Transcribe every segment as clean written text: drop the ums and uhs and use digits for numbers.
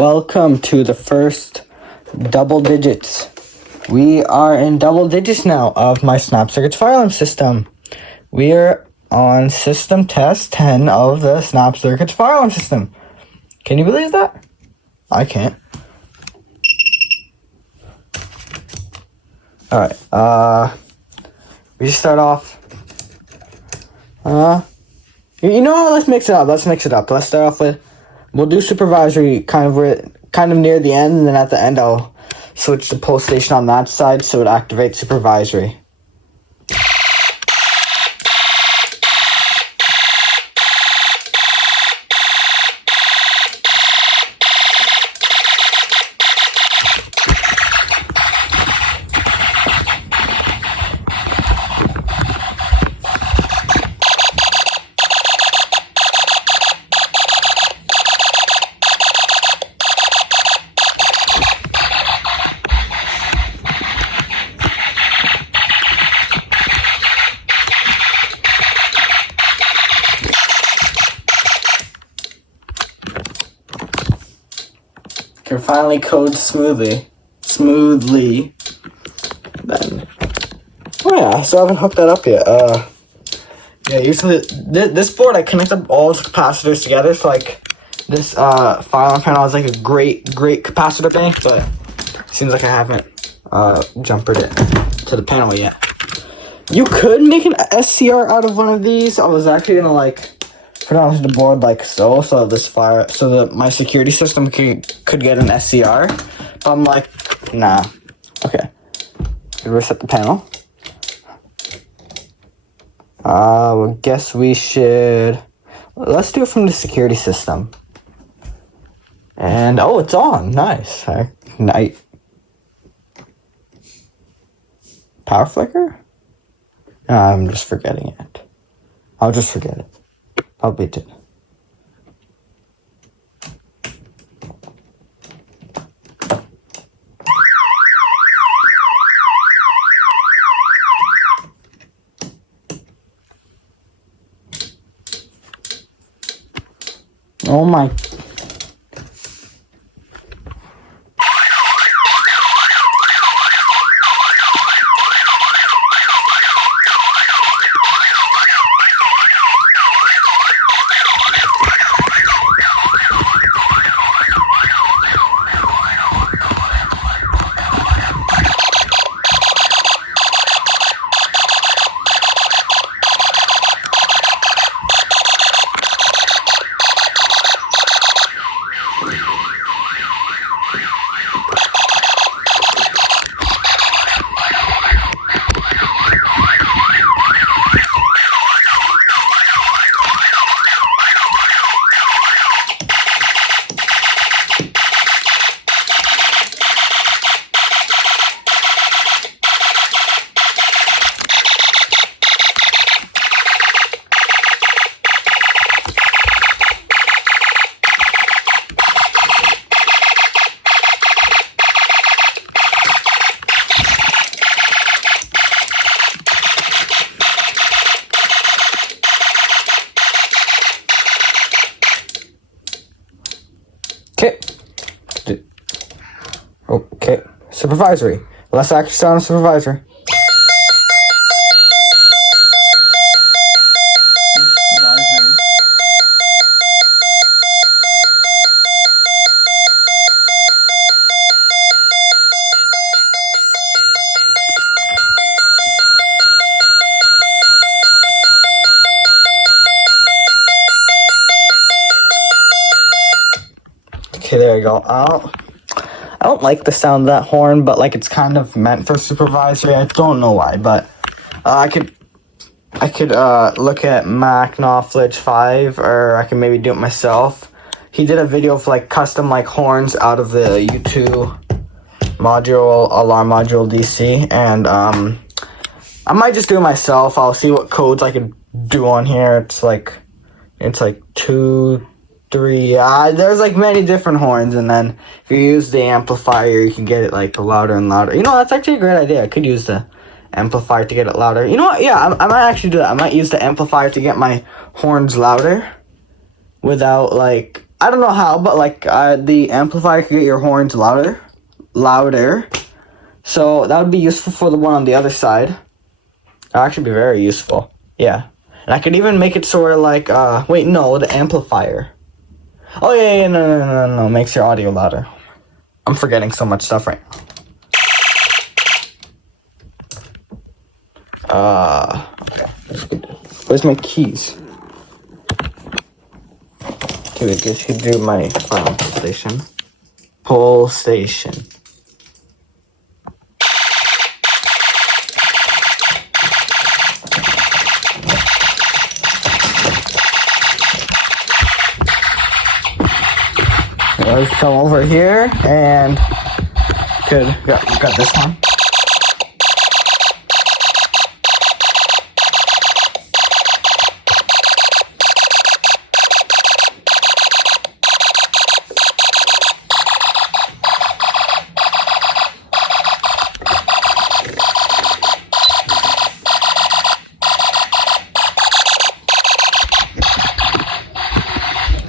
Welcome to the first double digits. We are in double digits now of my Snap Circuits fire alarm system. We are on system test 10 of the Snap Circuits fire alarm system. Can you believe that? I can't. Alright, we just start off. You know what? Let's mix it up. Let's start off with, we'll do supervisory kind of near the end, and then at the end I'll switch the pull station on that side so it activates supervisory. Can finally code smoothly. Then, oh yeah, I still haven't hooked that up yet. Yeah, usually this board I connect up all the capacitors together, so like this fire alarm panel has like a great capacitor bank, but it seems like I haven't jumpered it to the panel yet. You could make an SCR out of one of these. I was actually gonna like put it onto the board like so that my security system could get an SCR. But I'm like, nah. Okay. Reset the panel. Well, guess we should. Let's do it from the security system. And oh, it's on. Nice. Night. Power flicker? I'm just forgetting it. I'll just forget it. Probably did. Oh my. Okay. Supervisory. Let's actually start on supervisory. Okay, there you go. I don't like the sound of that horn, but like it's kind of meant for supervisory. I don't know why, but I could look at Mac Knowledge 5, or I can maybe do it myself. He did a video of like custom like horns out of the U2 module, alarm module DC, and I might just do it myself. I'll see what codes I can do on here. It's like 2, 3. There's like many different horns, and then if you use the amplifier, you can get it like louder and louder. You know, that's actually a great idea. I could use the amplifier to get it louder. You know what? Yeah, I might actually do that. I might use the amplifier to get my horns louder without like I don't know how, but like the amplifier could get your horns louder. So that would be useful for the one on the other side. That would actually be very useful. Yeah. And I could even make it so where like, wait, no, the amplifier. Oh yeah, no, makes your audio louder. I'm forgetting so much stuff right now. Where's my keys? Okay, I guess you do my final station. Pole station. Let's come over here and got this one.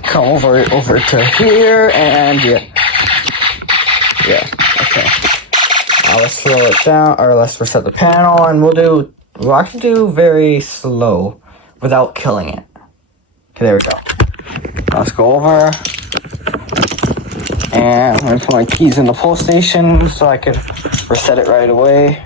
Come over to here and yeah, okay. Now let's slow it down, or let's reset the panel, and we'll actually do very slow without killing it. Okay, there we go. Now let's go over, and I'm gonna put my keys in the pull station so I could reset it right away.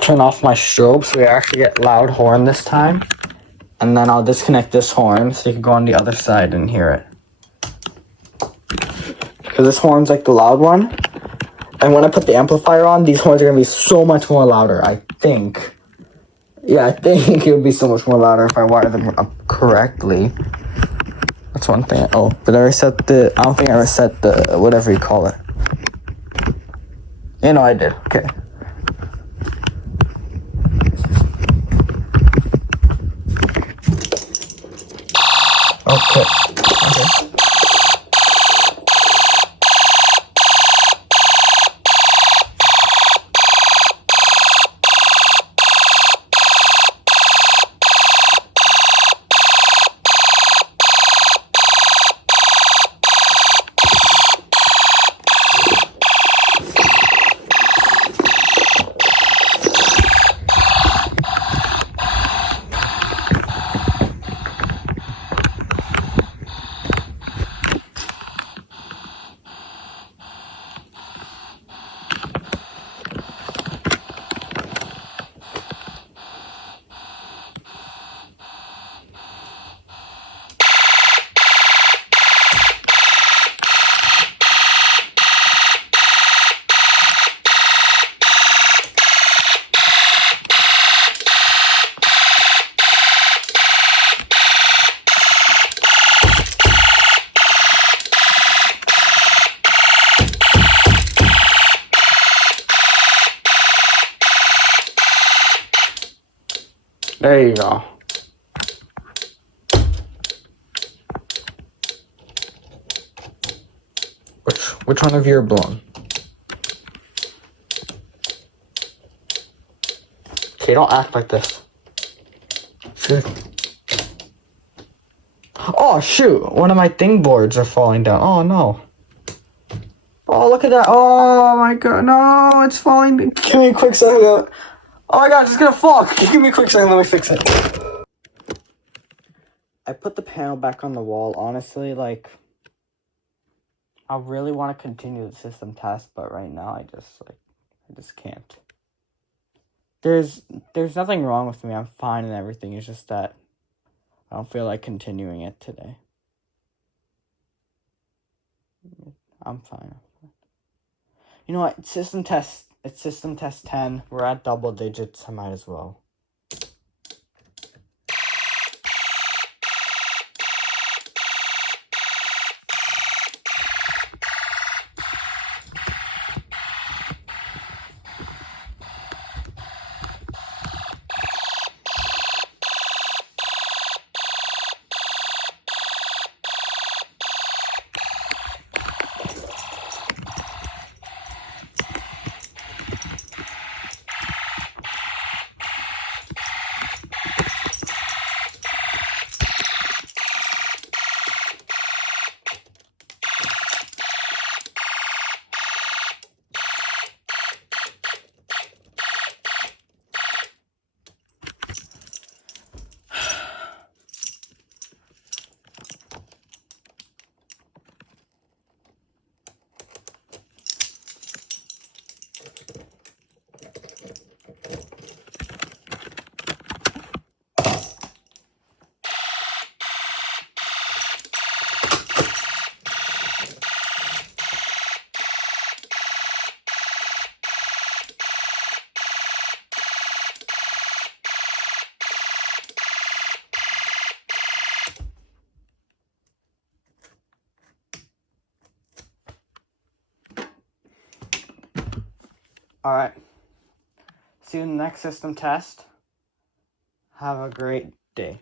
Turn off my strobe so we actually get loud horn this time. And then I'll disconnect this horn so you can go on the other side and hear it. Because this horn's like the loud one. And when I put the amplifier on, these horns are going to be so much more louder, I think. Yeah, I think it would be so much more louder if I wire them up correctly. That's one thing. Oh, did I reset the... I don't think I reset the... whatever you call it. You know I did. Okay. Okay. There you go. Which one of you are blown? Okay, don't act like this. Shoot. Oh shoot! One of my thing boards are falling down. Oh no. Oh look at that. Oh my god, no, it's falling. Give me a quick second. Oh my god, it's gonna fall. Give me a quick second, let me fix it. I put the panel back on the wall. Honestly, like, I really want to continue the system test, but right now I just can't. There's nothing wrong with me. I'm fine and everything. It's just that I don't feel like continuing it today. I'm fine. You know what? System test. It's system test 10. We're at double digits. I might as well. Alright. See you in the next system test. Have a great day.